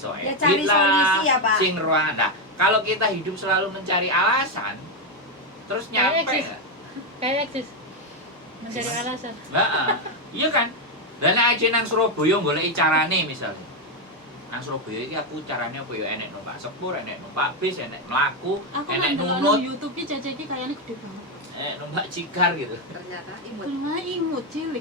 iso Ya cari solusi ya, Pak. sing ruangan. Nah, kalau kita hidup selalu mencari alasan, terus nyampe nggak? Kayak eksis. Mencari alasan. Iya kan? Dan aja nang Surabaya golek carane misalnya. Nang Surabaya iki aku carane apa ya enek numpak sepur, enek numpak bis, enek mlaku, enek nunut. YouTube ki Cece ki kayaknya gede banget. Numpak cikar gitu. Ternyata imut. Imut cilik.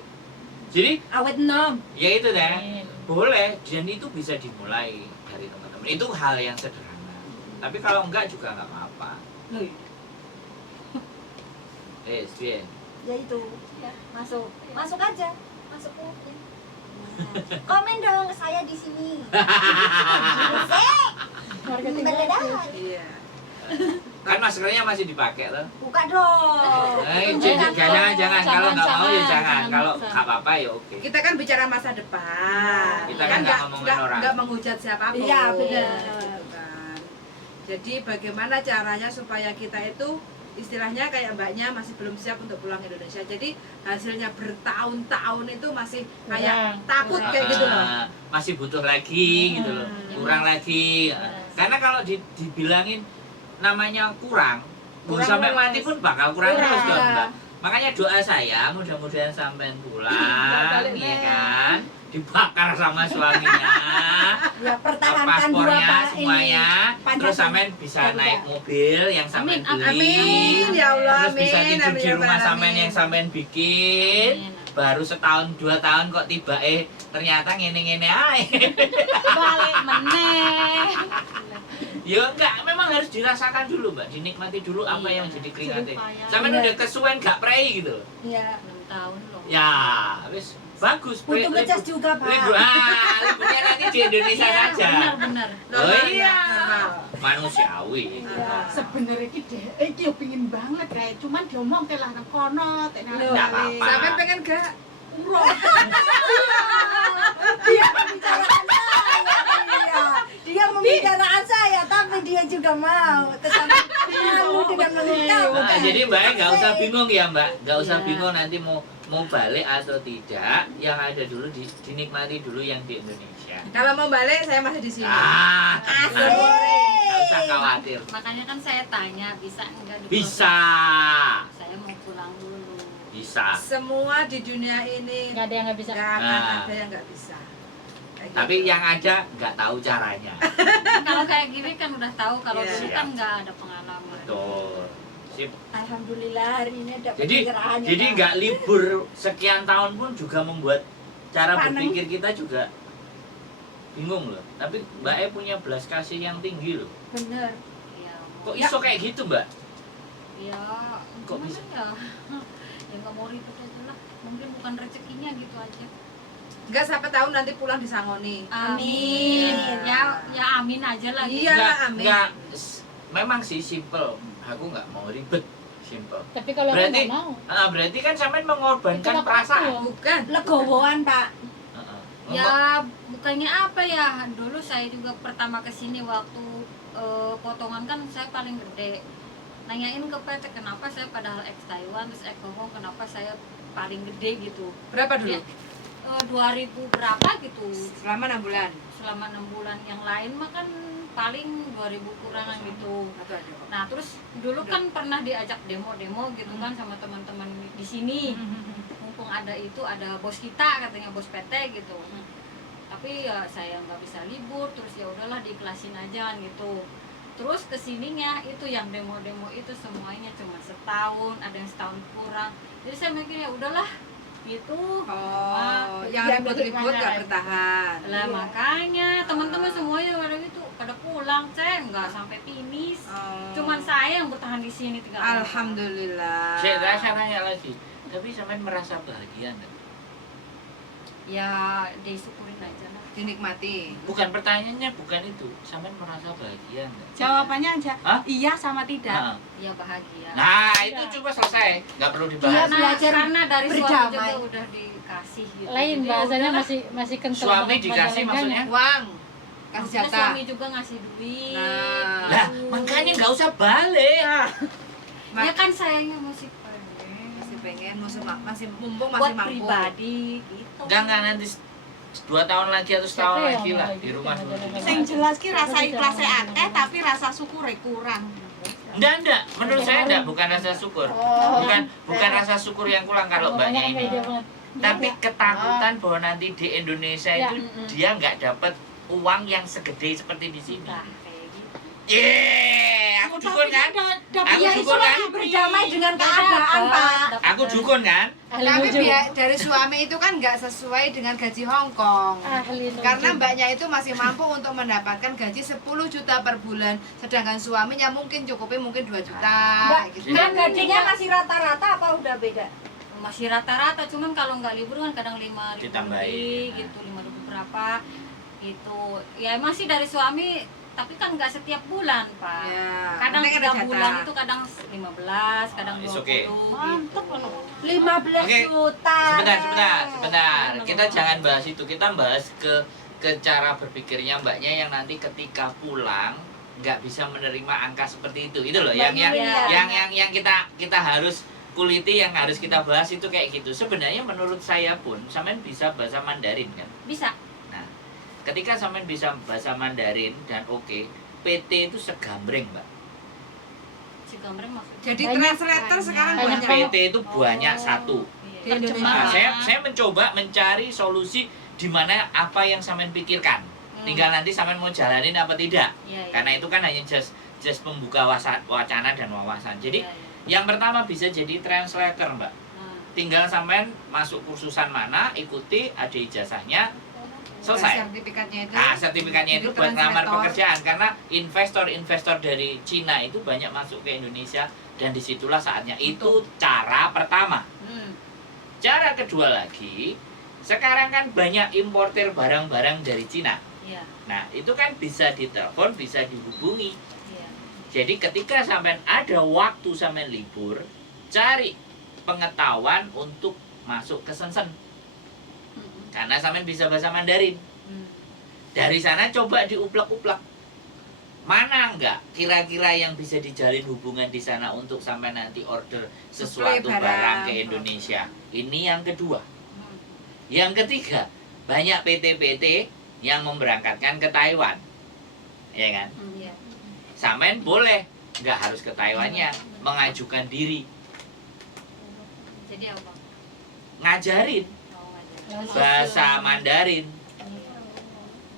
Jadi Awet nom. ya itu deh, boleh, dan itu bisa dimulai dari teman-teman. Itu hal yang sederhana. Tapi kalau enggak juga enggak apa-apa. Bien. Ya itu. Ya, masuk aja. Masuk mungkin. Komen dong saya di sini. Marketing. Iya. Kan maskernya masih dipakai loh. Buka dong. Jangan. Kalau nggak mau ya jangan. Kalau maksa. nggak apa-apa ya oke. Kita kan bicara masa depan. Kita kan nggak ngomongin orang. Nggak menghujat siapapun. Iya, benar. Gitu kan. Jadi bagaimana caranya supaya kita itu istilahnya kayak mbaknya masih belum siap untuk pulang ke Indonesia. Jadi hasilnya bertahun-tahun itu masih kayak takut kayak gitu loh. Masih butuh lagi gitu loh. Kurang lagi. Karena kalau dibilangin namanya kurang sampai mati pun bakal kurang terus dong, Mbak. Makanya doa saya mudah-mudahan sampai pulang ya kan, dibakar sama suaminya, Ya pertahankan dua paspornya Pak semuanya, ini. terus sampai bisa naik mobil yang sampai beli, Amin ya Allah. terus bisa Amin. tidur di Amin, rumah amin. sampean yang sampean bikin. Baru setahun 2 tahun kok tiba ternyata ngene-ngene ae. Balik meneh. Ya enggak, memang harus dirasakan dulu, Mbak. Dinikmati dulu apa yang jadi keringatnya. Sampean Iya. udah kesuwen gak prei gitu. Iya. 6 tahun loh. Ya, wis bagus. Butuh ngecas juga, Pak. Liburnya nanti di Indonesia saja. Benar. Oh iya. Normal. Manusiawi. Iya. Sebenarnya iki yo pengin banget kayak cuman diomong ke lah nang kono tek nang Nggak apa-apa. Sampai pengen gak? umroh. Dia membicarakan saya. Dia membicarakan saya, tapi dia juga mau. Tetapi malu dengan mengungkap. Nah, jadi Mbak nggak usah bingung ya Mbak, nggak usah bingung nanti mau balik atau tidak. Yang ada dulu dinikmati dulu yang di Indonesia. Kalau mau balik saya masih di sini. Asik. Nggak usah khawatir. Makanya kan saya tanya bisa enggak dulu. Bisa, Saya mau pulang dulu. bisa. Semua di dunia ini Nggak ada yang nggak bisa. nggak akan Nah. ada yang nggak bisa. Kayak Tapi gitu. yang ada nggak tahu caranya. Kalau kayak gini kan udah tahu, kalau Iya. dulu kan nggak ada pengalaman. Betul. Sip. Alhamdulillah hari ini ada Jadi pencerahannya, jadi Pak. nggak libur sekian tahun pun juga membuat cara Panen. berpikir kita juga bingung loh. Tapi Mbak E punya belas kasih yang tinggi loh. Bener. Ya, Kok iso kayak gitu Mbak? ya Kok gimana bisa? ya? Ya nggak mau ribet aja lah. Mungkin bukan rezekinya gitu aja. Nggak sampai tahun nanti pulang disangoni. Amin. Ya amin aja lah. Iya. amin. Memang sih simple. Aku nggak mau ribet, simple. Tapi kalau aku Berarti- nggak mau. Berarti kan sampean mengorbankan Itu apa perasaan. aku? Bukan. Legowoan, Pak. Heeh. Ya bukannya apa ya, dulu saya juga pertama kesini waktu potongan kan saya paling gede. Nanyain ke PT kenapa saya padahal ex Taiwan, terus ngomong kenapa saya paling gede gitu. Berapa dulu? Ya, 2000 berapa gitu. Selama 6 bulan. Selama 6 bulan yang lain mah kan paling 2000 kurangan gitu. Atau ada. Nah terus dulu kan pernah diajak demo-demo gitu kan sama teman-teman di sini. Mumpung ada itu, ada bos kita katanya, bos PT gitu. Tapi ya saya nggak bisa libur, terus ya udahlah diikhlasin aja kan gitu. Terus kesininya itu yang demo-demo itu semuanya cuma setahun, ada yang setahun kurang. Jadi saya mikir ya udahlah gitu. Oh, yang Ya, ribut-ribut nggak bagaimana? bertahan. Lah makanya teman-teman semuanya pada gitu pada pulang, saya nggak sampai finish. Oh. Cuman saya yang bertahan di sini 3 tahun. Alhamdulillah. Saya tanya lagi. Tapi sampean merasa bahagia enggak? Ya disyukurin aja lah. Dinikmati. Bukan pertanyaannya bukan itu. Sampean merasa bahagia enggak? Jawabannya aja Hah? iya sama tidak. Nah, Ya bahagia. nah itu cuma selesai. Nggak perlu Dia dibahas. belajar karena dari suami berdamai. juga udah dikasih gitu. Lain Jadi bahasanya udahlah. masih kental. Suami banget dikasih majalengkanya. maksudnya? Uang. Kasih Maksudnya jatah. suami juga ngasih duit. Nah. Lah, makanya nggak usah balik. Ya kan sayangnya masih pengen. Masih pengen, masih mumpung Buat masih mampu. pribadi gitu. Jangan nanti 2 tahun lagi atau setahun Siapa lagi yang lah mau di gitu rumah kan, dulu. ada- Sing jelas ki rasa ikhlasnya akeh tapi rasa syukure kurang. Enggak, menurut saya enggak, bukan rasa syukur. Bukan rasa syukur yang kurang kalau mbaknya Ngomongnya ini. kayak dia banget. Tapi ketakutan bahwa nanti di Indonesia Ya. itu dia nggak dapat uang yang segede seperti di sini. Nah, kayak gitu. Aku dukun kan? Aku Ya itu dukun kan? lagi berdamai dengan keadaan, Pak. Aku dukun kan? Ahli Tapi nujum. dari suami itu kan nggak sesuai dengan gaji Hong Kong. Ahli nujum. Karena mbaknya itu masih mampu untuk mendapatkan gaji 10 juta per bulan, sedangkan suaminya mungkin cukupnya mungkin 2 juta. Mbak, kayak gitu. Mbak gajinya masih rata-rata apa udah beda? Masih rata-rata, cuman kalau nggak libur kan kadang 5.000 Ditambahin. lebih gitu, 5.000 berapa gitu. Ya masih dari suami, tapi kan nggak setiap bulan, Pak. Ya, Kadang penting ada 3 jatah. bulan itu kadang 15, kadang it's 20 okay. Mantep gitu. loh. 15 Oke, juta. Sebentar. Kita jangan bahas itu. Kita bahas ke cara berpikirnya mbaknya yang nanti ketika pulang nggak bisa menerima angka seperti itu. Itu loh yang kita harus kuliti, yang harus kita bahas itu kayak gitu. Sebenarnya menurut saya pun sampean bisa bahasa Mandarin kan. Bisa. Nah, ketika sampean bisa bahasa Mandarin dan oke, PT itu segambreng, Mbak. Si gambarnya maksudnya. Jadi Banyak. translator sekarang Banyak. banyak. PT itu banyak satu. Iya. Di Indonesia. Nah, saya mencoba mencari solusi di mana apa yang sampean pikirkan. Tinggal nanti sampean mau jalanin apa tidak. Iya, iya. Karena itu kan hanya just pembuka wacana dan wawasan. Jadi Iya, iya. yang pertama bisa jadi translator, Mbak. Nah, Tinggal sampean masuk kursusan mana, ikuti, ada ijazahnya, selesai. Sertifikatnya itu. Nah, sertifikatnya itu Jadi buat ngelamar translator. pekerjaan karena investor dari Cina itu banyak masuk ke Indonesia dan disitulah saatnya. Itu cara pertama. Cara kedua lagi, sekarang kan banyak importer barang-barang dari Cina. iya, Nah, itu kan bisa ditelepon, bisa dihubungi. iya. Jadi ketika sampean ada waktu sampean libur, cari pengetahuan untuk masuk ke Shenzhen. Karena sampean bisa bahasa Mandarin. Dari sana coba diuplek-uplek. Mana enggak kira-kira yang bisa dijalin hubungan di sana untuk sampai nanti order sesuatu Suplai barang barang. ke Indonesia. Ini yang kedua. Yang ketiga, banyak PT-PT yang memberangkatkan ke Taiwan. Ya kan? Iya. Sampean boleh nggak harus ke Taiwannya, mengajukan diri, Jadi apa? ngajarin Oh, ngajar. bahasa Mandarin.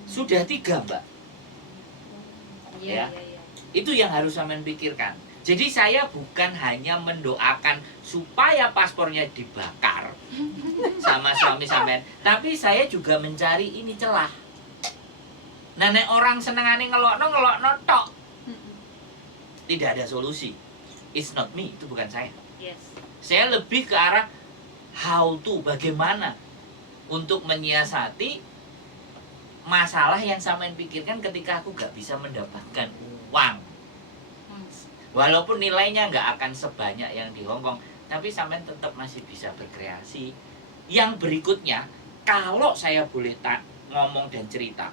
Sudah 3, Mbak. Iya, Ya. iya, iya. Itu yang harus sampean pikirkan. Jadi saya bukan hanya mendoakan supaya paspornya dibakar sama suami sampean, tapi saya juga mencari ini celah. Nah, nek orang senengane ngelokno tok. Tidak ada solusi. It's not me, itu bukan saya. Yes. Saya lebih ke arah how to, bagaimana untuk menyiasati masalah yang sampean pikirkan ketika aku gak bisa mendapatkan uang. Walaupun nilainya nggak akan sebanyak yang di Hong Kong, tapi sampean tetap masih bisa berkreasi. Yang berikutnya, kalau saya boleh ngomong dan cerita,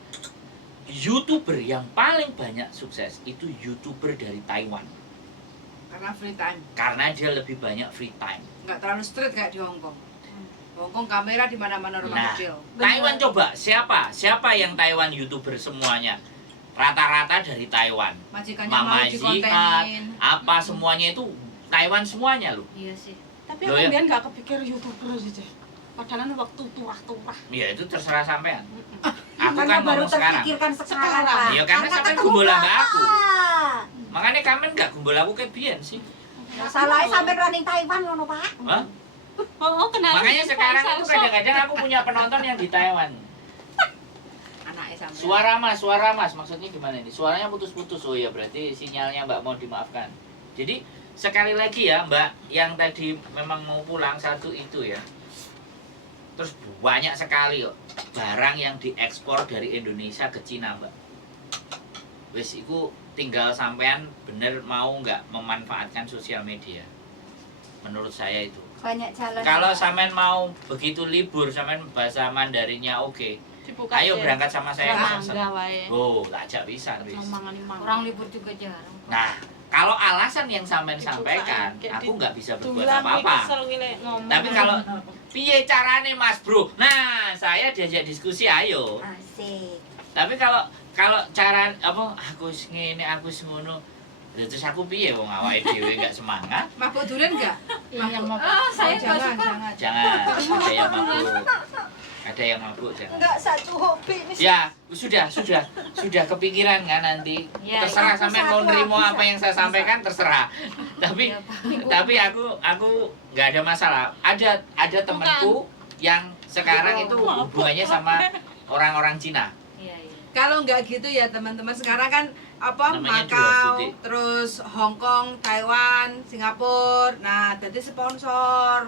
YouTuber yang paling banyak sukses itu YouTuber dari Taiwan. Karena free time. Karena dia lebih banyak free time. Nggak terlalu strict kayak di Hong Kong. Hong Kong kamera di mana-mana rumah Nah, kecil. Taiwan coba, siapa yang Taiwan YouTuber semuanya? Rata-rata dari Taiwan. Majikannya Mama mau Zihat, dikontenin. apa semuanya itu Taiwan semuanya loh. Iya sih. Tapi Loh, aku ya? biar nggak kepikir YouTuber aja. Padahal waktu turah-turah. Ya itu terserah sampean. Aku Karena kan baru ngomong sekarang. terpikirkan sekarang, Sekarang. Pak. Iya, karena sampean ketemu gumbul sama Bapak. aku. Makanya kamen gak gumbul aku kayak biyen sih. Masalahnya sampai running Taiwan ngono, Pak. Hah? Oh, kenal. Makanya sekarang itu kadang-kadang aku punya penonton yang di Taiwan. Anaknya sampai. Suara mas, maksudnya gimana ini? Suaranya putus-putus. Oh iya, berarti sinyalnya Mbak mau dimaafkan. Jadi sekali lagi ya Mbak, yang tadi memang mau pulang satu itu ya. Terus banyak sekali kok barang yang diekspor dari Indonesia ke Cina, Mbak. Wes iku tinggal sampean bener mau nggak memanfaatkan sosial media. Menurut saya itu. Banyak jalan. Kalau sampean mau begitu libur, sampean bahasa Mandarinnya oke. Dibuka Ayo deh. berangkat sama saya ke Shenzhen. Mangga wae. Oh, tak ajak bisa, wis. Ngomongin mangga. Orang libur juga jarang. Nah, kalau alasan yang sampean Dibuka, sampaikan, kayak aku nggak bisa berbuat Tunggulan apa-apa. kesel ngile ngomong. Tapi piye carane Mas Bro. Nah, saya diajak diskusi ayo. Asik. Tapi kalau cara apa aku wis ngene, aku wis ngono. Ya, terus aku piye wong awake dhewe enggak semangat? Mabuk durian enggak? Yang mau Saya nggak jangan, suka. jangan. Jangan, ada yang mabuk. Ada yang mabuk jangan. Enggak satu hobi nih. Ya, sudah kepikiran kan nanti. Ya, Terserah aku sampai satu, mau nerimo bisa, apa yang saya bisa. sampaikan terserah. Tapi Iya, Pak. tapi aku nggak ada masalah. Ada temanku yang sekarang itu hubungannya sama orang-orang Cina. Iya, iya. Kalau nggak gitu ya teman-teman, sekarang kan apa Namanya Makau, Duo City. terus Hong Kong, Taiwan, Singapura. Nah, jadi sponsor.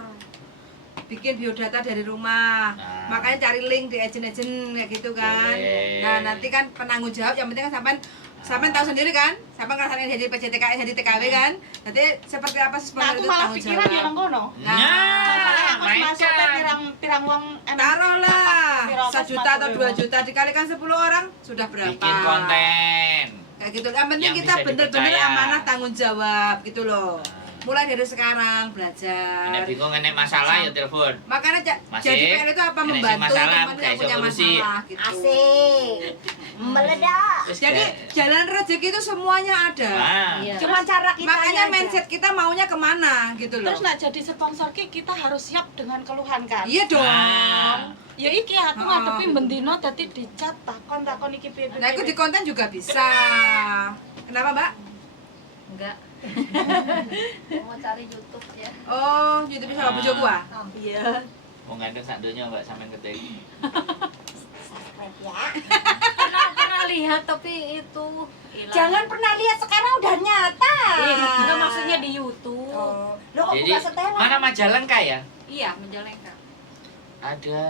Bikin biodata dari rumah. Nah. Makanya cari link di agent-agent kayak gitu kan. Boleh. Nah, nanti kan penanggung jawab yang penting kan sampai tahu sendiri kan. Sampai ngerasain jadi PJTK, jadi TKW kan. Nanti seperti apa Nah, sponsor aku itu malah tanggung pikiran ya jawab. nang kono. Nah, Mas masuk mainkan. pirang wong enak. Taruhlah Pirang 1 juta atau 2 masuk juta dikalikan 10 orang sudah berapa? Bikin konten. Kayak gitu. Yang penting Yang kita bisa bener-bener dipercaya. amanah tanggung jawab gitu loh. Mulai dari sekarang belajar. Nek bingung enek masalah ya telepon. Makanya Masih? jadi PL itu apa Enek sing membantu masalah, teman yang kayak punya solusi. masalah gitu. Asik. Meledak. Terus Jadi kayak- jalan rezeki itu semuanya ada. Nah, Iya. Cuma cara kita Makanya mindset kita maunya kemana gitu loh. Terus nak jadi sponsor ki kita harus siap dengan keluhan kan. Iya dong. Nah. Ya iki aku Oh. ngadepi bendino dadi dicat takon iki piye. Nah, itu di konten juga bisa. Kenapa, Mbak? Enggak. Mau cari YouTube ya. Oh, YouTube sama bojoku ah. Iya. mau ngandeng sak donya Mbak sampean ketik. Subscribe ya. Pernah lihat tapi itu hilang. Jangan pernah lihat, sekarang udah nyata. Enggak, maksudnya di YouTube. Oh. Lo kok Jadi buka setelan? mana Majalengka ya? Iya, Majalengka. Ada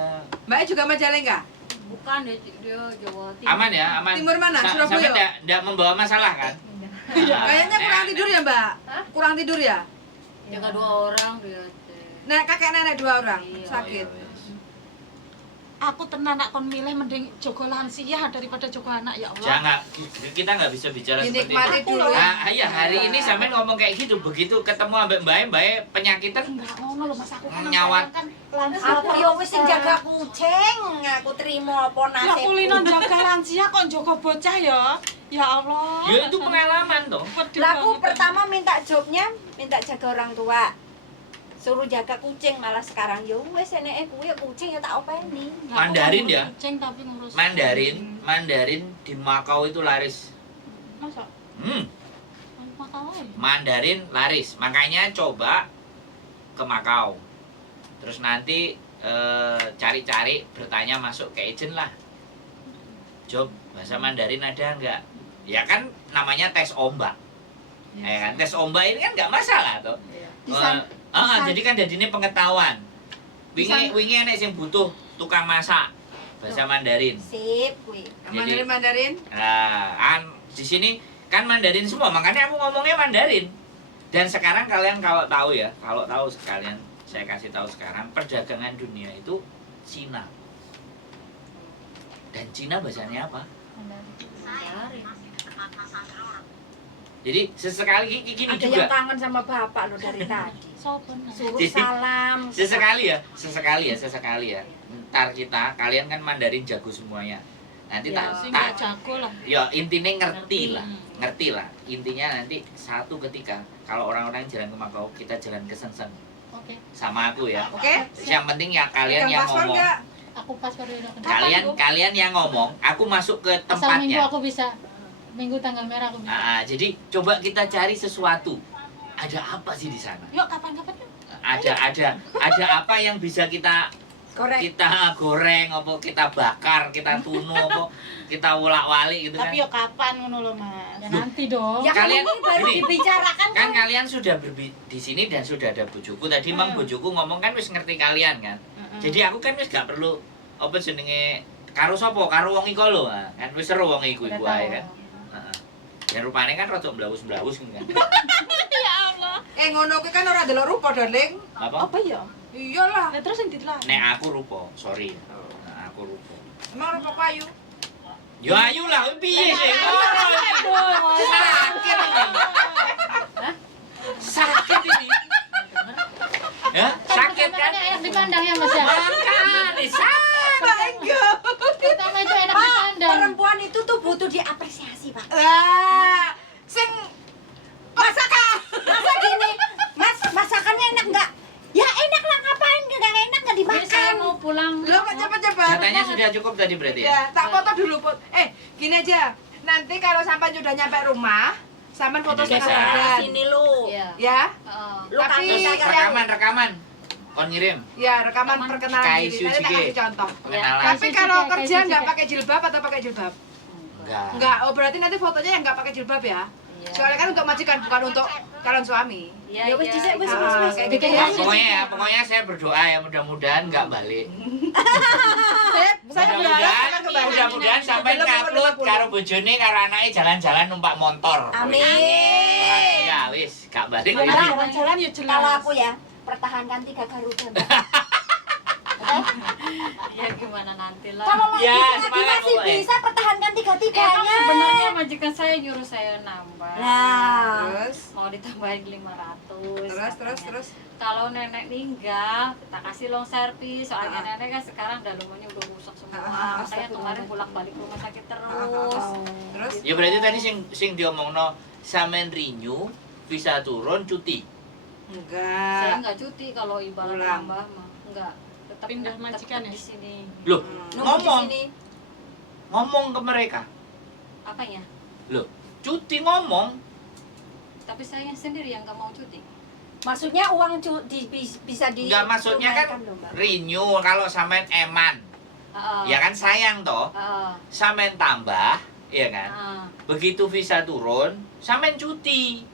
Mbak juga Majalengka? Bukan dia Jawa Timur. aman ya, aman. Timur mana? Surabaya? Sampai enggak membawa masalah kan? Kayaknya kurang tidur ya, Mbak? Kurang tidur ya? Jaga 2 orang dia. Nah, kakek nenek 2 orang Iya. sakit. Aku tenan nak kon milih mending jogo lansia daripada jogo anak ya Allah. Jangan, kita nggak bisa bicara seperti Dinikmati itu. dulu ya. Nah, iya hari ini sampean ngomong kayak gitu, begitu ketemu ambek mbak penyakitan Enggak ngono lho Mas, aku kan Nyawat. kan lansia. Aku yo wis sing jaga kucing, aku terima apa Ya nasib. kulino jaga lansia kok jogo bocah ya. Ya Allah. ya itu pengalaman toh. Pedih Lah aku banget. pertama minta jobnya, minta jaga orang tua. Suruh jaga kucing, malah sekarang yo wis eneke kuwi kucing ya tak openi. Nggak, aku Mandarin ngurus ya? Kucing tapi ngurus. Mandarin di Makau itu laris. Masa? Makau aja. Mandarin laris. Makanya coba ke Makau. Terus nanti cari-cari bertanya masuk ke agent lah. Job bahasa Mandarin ada nggak? Ya kan namanya tes ombak. Ya kan tes ombak ini kan nggak masalah toh. Jadi kan jadinya pengetahuan. Wingi enek sing butuh tukang masak bahasa Mandarin. Sip kuwi. Mandarin. Nah, kan di sini kan Mandarin semua, makanya aku ngomongnya Mandarin. Dan sekarang kalian kalau tahu ya, kalau tahu sekalian saya kasih tahu sekarang perdagangan dunia itu Cina. Dan Cina bahasanya apa? Mandarin. Jadi sesekali gini Ada juga. yang kangen sama bapak lo dari tadi. Sopan. Suruh Jadi, salam. Sesekali ya. Ntar kita, kalian kan Mandarin jago semuanya. Nanti Ya, Sing tak jago lah. ya intinya ngerti lah. Intinya nanti satu ketika kalau orang-orang jalan ke Makau, kita jalan ke Seng Seng Oke. sama aku ya. Oke? Terus yang penting ya kalian Pegang yang paspor ngomong. nggak? Aku pas baru udah kenal. Kalian yang ngomong, aku masuk ke Asal minggu tempatnya. aku bisa. Minggu tanggal merah aku bisa. Jadi coba kita cari sesuatu. Ada apa sih di sana? Yuk kapan-kapan yuk. Ada apa yang bisa kita Korek. goreng, apa kita bakar, kita tunu, apa kita wolak-walik gitu kan. Tapi yuk kapan ngono lho Mas. Ya nanti dong. Ya Kalian- kan ini baru gini. dibicarakan Kan kalian sudah di sini dan sudah ada bojoku. Tadi Mang bojoku ngomong kan wis ngerti kalian kan. Jadi aku kan wis gak perlu apa jenenge karo sapa, karo wong iku lho. Kan wis seru wong iku Udah ae tahu. kan. Heeh. Dan rupane kan rada mblawus-mblawus kan. Ngono kuwi kan ora delok rupa, darling. Apa? Apa ya? Iyalah. Lah terus yang ditelan. Nek aku rupa, sorry. Nah, aku rupa. Emang rupa kayu. Ya ayo lah, piye sih? Sakit ini. Sakit ini. Ya, sakit kan? Makanya enak dipandang ya Mas butuh diapresiasi, Pak. Lah, sing Masa gini, Mas, masakannya enak nggak? Ya enak lah, ngapain nggak enak nggak Jadi saya dimakan? mau pulang. lo kok cepet-cepet. Jatahnya sudah cukup tadi berarti ya? Ya, tak foto dulu, Put. Gini aja. Nanti kalau sampai sudah nyampe rumah, sampean foto Ini setengah bisa. badan. Sini lu. Iya. Ya. Lu Tapi Terus rekaman. Kon ngirim. Ya, rekaman perkenalan Kai diri. Nanti tak Suzuki. kasih contoh. Pengenalan. Tapi Kai kalau Suzuki, kerja Kai nggak Suzuki. pakai jilbab atau pakai jilbab? Enggak. Enggak. Oh, berarti nanti fotonya yang nggak pakai jilbab ya? Iya. Soalnya kan untuk majikan, bukan untuk calon suami. Iya, Ya wis iya, dhisik, wis, iya. wis. Kayak Bikin gitu ya. Pokoknya saya berdoa ya mudah-mudahan nggak balik. Saya Mudah-mudahan sampai ngupload karo bojone karo anake jalan-jalan numpak motor. Amin. Ya wis, gak balik. Mana? Jalan-jalan ya jelas. Kalau aku ya, pertahankan 3 Garuda, Mbak. Ya gimana nanti lah. Kalau Ya, lagi semangat masih pokoknya. bisa pertahankan Emang 3-3-nya. sebenarnya majikan saya nyuruh saya nambah. Nah, Terus, Mau ditambahin 500. katanya. terus. Kalau nenek meninggal, kita kasih long servis. Soalnya Ah. nenek kan sekarang dalamannya udah rusak semua. Ah, Makanya kemarin bolak-balik rumah sakit terus. Terus Ya berarti tadi sing diomongno sampean renew visa turun cuti. Saya enggak. nggak cuti kalau ibarat Pulang. nambah mah. Enggak. Tetap Pindah majikan ya? di sini. Loh, nunggu di ngomong sini. ngomong ke mereka. Apanya? Loh, cuti ngomong. Tapi saya sendiri yang nggak mau cuti. Maksudnya uang bisa di Enggak, maksudnya kan tunaikan loh, Mbak. renew kalau sampean eman. Ya kan sayang toh. Sampean tambah, ya kan? Begitu visa turun, sampean cuti.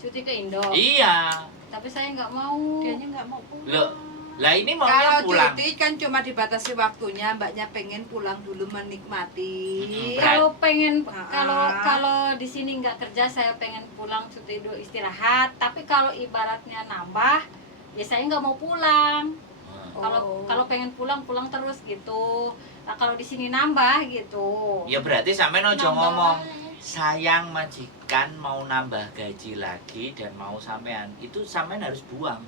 Cuti ke Indo. Iya. Tapi saya nggak mau. Dianya nggak mau pulang. Loh, lah ini Kalau maunya pulang. cuti kan cuma dibatasi waktunya, mbaknya pengen pulang dulu menikmati. Kalau pengen Ah. kalau di sini nggak kerja, saya pengen pulang cuti dulu istirahat. Tapi kalau ibaratnya nambah, ya saya nggak mau pulang. Oh. Kalau pengen pulang terus gitu. Nah, kalau di sini nambah gitu. Ya berarti sampean ojo Nambah ngomong wae. sayang majikan mau nambah gaji lagi dan mau sampean. Itu sampean harus buang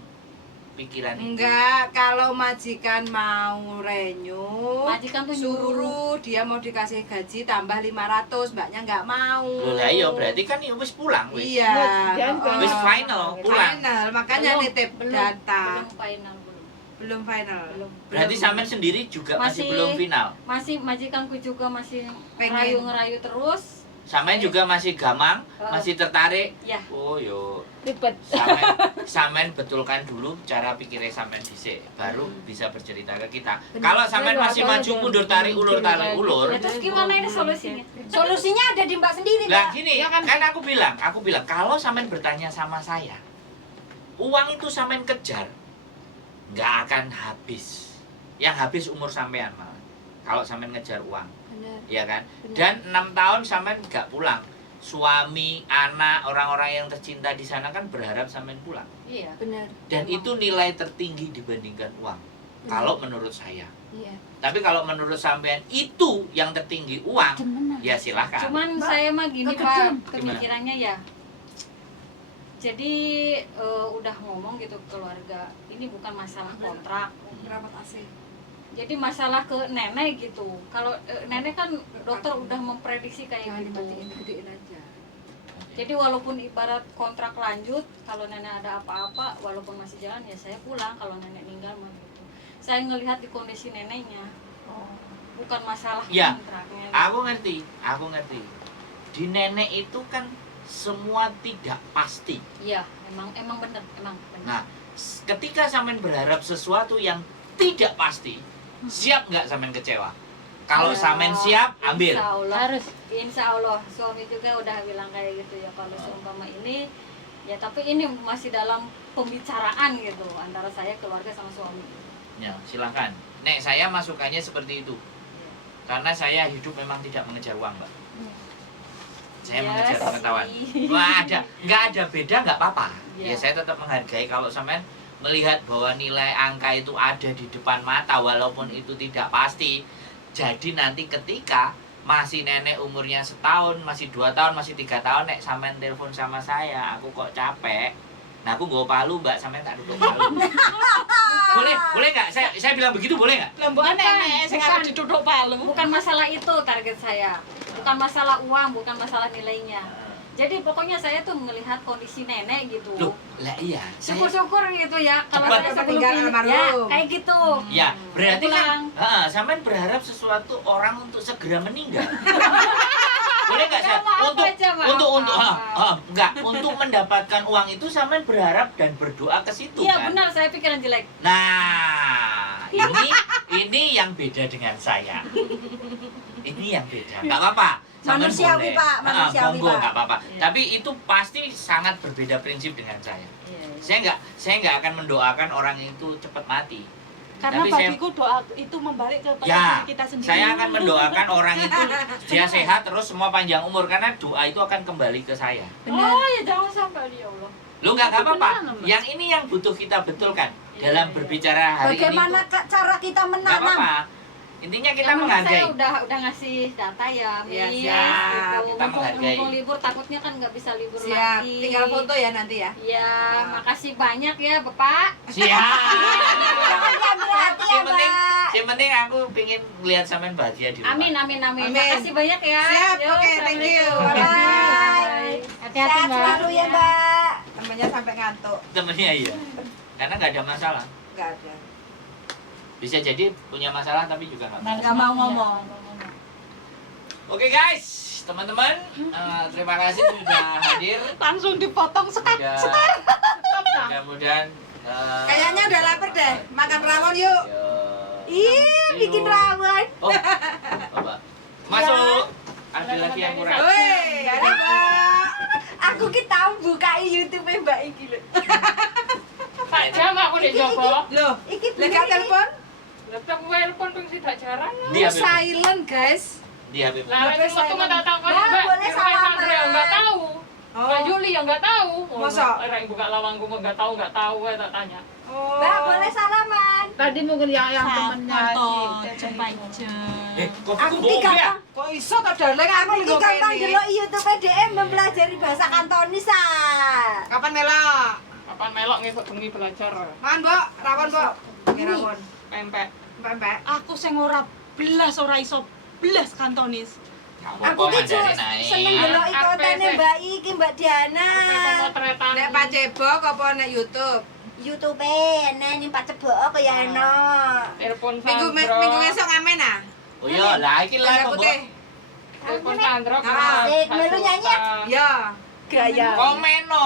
pikiran itu. Enggak, kalau majikan mau renew, Majikan tuh nyuruh. suruh dia mau dikasih gaji tambah 500, mbaknya nggak mau. Loh lah iya berarti kan ya wis pulang wis. Iya. Dia oh. Wis final, pulang. Final, makanya Belum, nitip belum data. final Belum final. belum. Berarti sampean sendiri juga masih Masih- belum final. Masih majikanku juga masih Pengen. ngerayu terus. Sampean juga masih gamang, masih tertarik. Ya. Oh yo. Ribet. Sampean betulkan dulu cara pikirnya sampean dhisik, baru bisa bercerita ke kita. Bener. Kalau sampean Bener, masih apa maju aja. mundur tarik ulur tarik ulur. Ya, terus gimana ini solusinya? Solusinya ada di Mbak sendiri, Lah Mbak. gini, Ya kan? kan aku bilang kalau sampean bertanya sama saya, uang itu sampean kejar, nggak akan habis. Yang habis umur sampean malah. Kalau sampean ngejar uang, Bener. ya kan? Bener. Dan 6 tahun sampean nggak pulang. Suami, anak, orang-orang yang tercinta di sana kan berharap sampean pulang. Iya. Bener. Dan Memang. itu nilai tertinggi dibandingkan uang. Kalau menurut saya. Iya. Tapi kalau menurut sampean itu yang tertinggi uang, ya silahkan. Cuman saya mah gini kekejan. Pak, pemikirannya ya. Jadi udah ngomong gitu ke keluarga, ini bukan masalah kontrak. Keramat asih. Jadi masalah ke nenek gitu. Kalau nenek kan dokter udah memprediksi kayak Jangan gitu. dimatiin, gedein aja. Jadi walaupun ibarat kontrak lanjut, kalau nenek ada apa-apa, walaupun masih jalan ya saya pulang. Kalau nenek meninggal mah gitu. Saya ngelihat di kondisi neneknya, bukan masalah Ya, kontraknya. Aku ngerti. Di nenek itu kan semua tidak pasti. Iya, emang bener. Nah, ketika sampean berharap sesuatu yang tidak pasti, siap nggak sampean kecewa? Kalau Ya, sampean siap, ambil. Insya Allah. Harus. Insya Allah, suami juga udah bilang kayak gitu ya. Kalau seumpama ini, ya tapi ini masih dalam pembicaraan gitu antara saya, keluarga sama suami. Ya, silakan. Nek saya masukannya seperti itu. Karena saya hidup memang tidak mengejar uang, Mbak. Saya Ya mengejar sih. pengetahuan. Wah, nggak ada beda, nggak apa-apa. Ya. Ya, saya tetap menghargai kalau sampean melihat bahwa nilai angka itu ada di depan mata walaupun itu tidak pasti. Jadi nanti ketika masih nenek umurnya setahun, masih 2 tahun, masih 3 tahun, nek sampean telepon sama saya, aku kok capek. Nah, aku nggawa palu, Mbak, sampean tak duduk palu. boleh nggak? Saya bilang begitu boleh nggak? Lah mbok nenek sing arep diduduk palu. Bukan masalah itu target saya. bukan masalah uang, bukan masalah nilainya. Jadi pokoknya saya tuh melihat kondisi nenek gitu. Loh, lah iya. Syukur-syukur gitu ya. Kalau Cepat saya sebelum tinggal ini, almarhum. ya kayak gitu. Ya, berarti kan Pulang. sampean berharap sesuatu orang untuk segera meninggal. Boleh nggak saya? Maaf Untuk aja, maaf. enggak, untuk mendapatkan uang itu sampean berharap dan berdoa ke situ Iya kan? benar, saya pikiran jelek. Nah, ini yang beda dengan saya. Ini yang beda. Enggak apa-apa. Sampean Manusiawi, boleh. Pak, manusiawi, monggo, Pak. enggak apa-apa. Iya. Tapi itu pasti sangat berbeda prinsip dengan saya. Iya. Saya nggak akan mendoakan orang itu cepat mati. Karena Tapi saya- bagiku doa itu membalik ke Ya, kita sendiri. saya akan mendoakan orang itu dia sehat terus semua panjang umur karena doa itu akan kembali ke saya. Oh ya jangan sampai ya Allah. Lu nggak apa-apa. Beneran, Mbak. Yang ini yang butuh kita betulkan Iya, dalam iya. berbicara hari Bagaimana ini. cara kita Nggak menanam? apa-apa. Intinya kita Ya, memang menghargai. Saya udah ngasih data ya, Iya, Miss, siap. gitu. Kita menghargai. Mumpung libur takutnya kan nggak bisa libur Siap, lagi. tinggal foto ya nanti ya. Iya, makasih banyak ya Bapak. Siap. Jangan diambil hati ya, Yang penting, Mbak. yang penting aku pengen lihat sampean bahagia di rumah. Amin, amin, amin. Amin. Makasih banyak ya. Siap, Yo, oke, thank you. Assalamualaikum. Bye. Hati-hati Sehat Mbak. selalu ya, Mbak. Temennya sampai ngantuk. Temennya iya. Karena nggak ada masalah. Enggak ada. Bisa jadi punya masalah tapi juga nggak. Males Nggak mau ngomong. ngomong. Nggak mau ngomong. Oke guys, teman-teman, terima kasih sudah hadir. Langsung dipotong sekat. Sudah, mudah-mudahan. Kayaknya udah lapar deh. Makan rawon yuk. Ih, bikin rawon. Oh, Bapak. Masuk. Ada lagi yang kurang. Woi, ada Pak. Aku ki tahu buka YouTube Mbak iki lho. Tak jam aku di Joko. Loh, Iki lega telepon? Laptop telepon pun tidak jarang. Dia Silent, guys. Dia Beb. Lah Boleh itu waktu saya- tak tahu kan Mbak, Mbak. boleh Mbak salaman. Sandra enggak tahu. Oh. Mbak Yuli yang enggak tahu. Masa? Orang yang buka lawangku enggak tahu saya tak tanya. Oh. Mbak, boleh salaman. Tadi mungkin yang temennya Foto, si jumpa aja. Kok Aku bohong ki ya? gampang. Kok iso to darling aku Aku ki lho gampang kene. delok YouTube DM mempelajari bahasa Kantonis ah. Kapan melok? Kapan melok ngesuk bengi belajar Mangan, Mbok. Rawon, Mbok. Nggih, rawon. pempek. Mbak. Aku sing ora iso belas Kantonis. Aku ki Mandarin cuk ae. seneng delok ikutane Mbak iki Mbak Diana. Pemotretan. Nek Pak Cebok apa nek YouTube? YouTube ning Pak Cebok kaya ono. Telepon Minggu esuk ngamen ah. Oh iya, lah iki lah Tanda kok. putih. Telepon Sandro. Asik, melu nyanyi. Ya. Gaya. Komeno.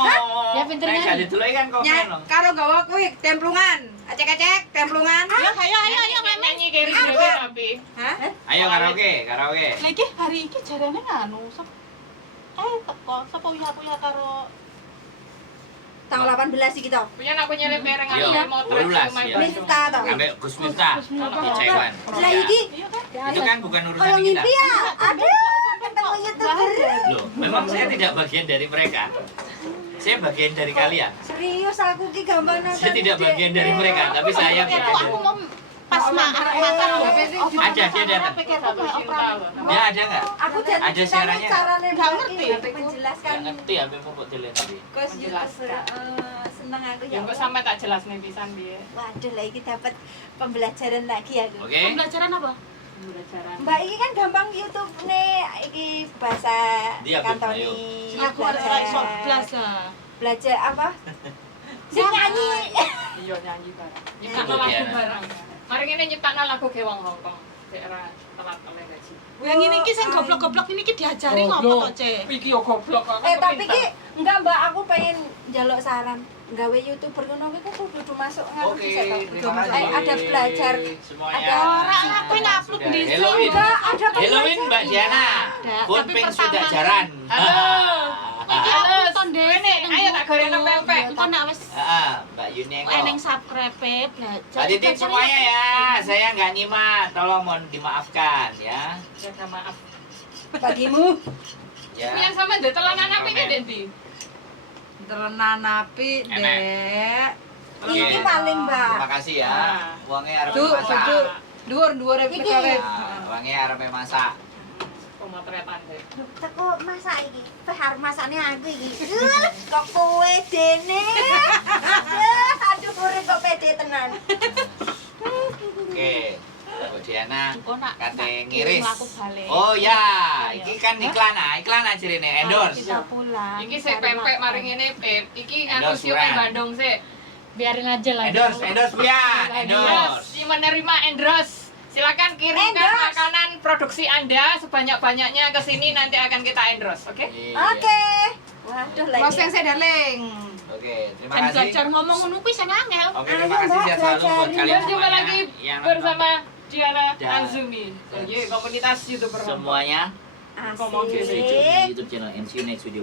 Ya, pinter Nek nyanyi. gak didulur kan komeno. Karo gawa kuwi templungan. Acek-acek templungan. Ya, ayo Nyanyi kiri dhewe tapi. Hah? Ayo karaoke. Lagi hari ini jarane nganu. Teko sapa uya karo Tanggal 18 iki to. Punya aku nyelip mereng Yo, aku motret 18 rumah ya. Miftah to. Ambek Gus Miftah. Di Caiwan. Lah iki Itu kan bukan urusan kalau kita. ngimpi ya. Aduh, ketemu YouTuber. Loh, memang saya tidak bagian dari mereka. Saya bagian dari kalian. Serius aku ki gampang nonton. Saya tidak bagian dari mereka, tapi saya aku bagian. mau pas makan Ada, dia datang. Satu cinta loh. Ya ada nggak? Aku jadi Ada siarannya nggak? carane Nggak ngerti. menjelaskan Yang ngerti ya, Beb kok dilihat tadi. Gus Menjelaskan. YouTuber. Seneng aku Ya ya. kok sampai tak jelas nih pisan piye. Waduh lah iki dapat pembelajaran lagi aku. Oke? pembelajaran apa? Pembelajaran. Mbak iki kan gampang YouTube nih iki bahasa Dia, Beb, Kantonis. ayo. Aku ora iso belas ah. Belajar apa? Sing nyanyi. Iya nyanyi bareng. Nyiptakno Ibu lagu Diana. bareng. Mari ngene nyiptakno lagu ke wong Hongkong. Daerah telat-telat gaji. Yang ini ki sing goblok-goblok ini ki diajari ngopo to, Cek? Iki yo goblok kok. Tapi ki enggak Mbak, aku pengen njaluk saran. Gawe YouTuber ngono ki kok kudu masuk ngono Oke, bisa to. terima kasih. Ada belajar. Semuanya. Ada orang aku ini upload Sudah. di Halloween. Enggak, ada Halloween Mbak Diana. Ada, Pun tapi ping pertama- sudah jaran. Halo. Iki aku nonton dhewe ning Ayo tak gorengno pempek. Engko nek wis Mbak Yuni eneng kok. subscribe belajar. Mbak Titin semuanya ya, saya nggak nyimak, tolong mohon dimaafkan ya. Jaga maaf. bagimu. Ya. Yang sama ndek telanan api ki ndek ndi? Terenan api, Enak. Dek. Oke. Ini paling Mbak. Terima kasih ya. Uangnya harus Duh, masak. duh. Dhuwur Iki. Uangnya harus masak. Pemotretan deh. Teko masak iki. Pehar masakne aku iki. Kok kowe dene. Aduh, urip kok pede tenan. Oke. Diana Juga nak kate kirim ngiris. aku balik. Oh ya, Iya. iki kan iklan aja ini endorse. Kita pulang. Iki sik cari pempek makan. mari ngene, Beb. Iki aku Endorse siup kurang. Bandung sik. Biarin aja lah. Endorse Pian, Yes, endorse. si menerima endorse. Silakan kirimkan Endorse. makanan produksi Anda sebanyak-banyaknya ke sini nanti akan kita endorse, oke? Iya. Oke. Waduh lagi. Closing saya darling. Oke, terima Dan kasih. belajar ngomong ngono kuwi sing angel. Oke, Ayo, terima kasih Mbak, sehat selalu buat belajarin. kalian Berjumpa semuanya lagi yang bersama Diana Dan- Azumi. Komunitas YouTuber. semuanya Ngomong di Asik. YouTube channel and see you next video.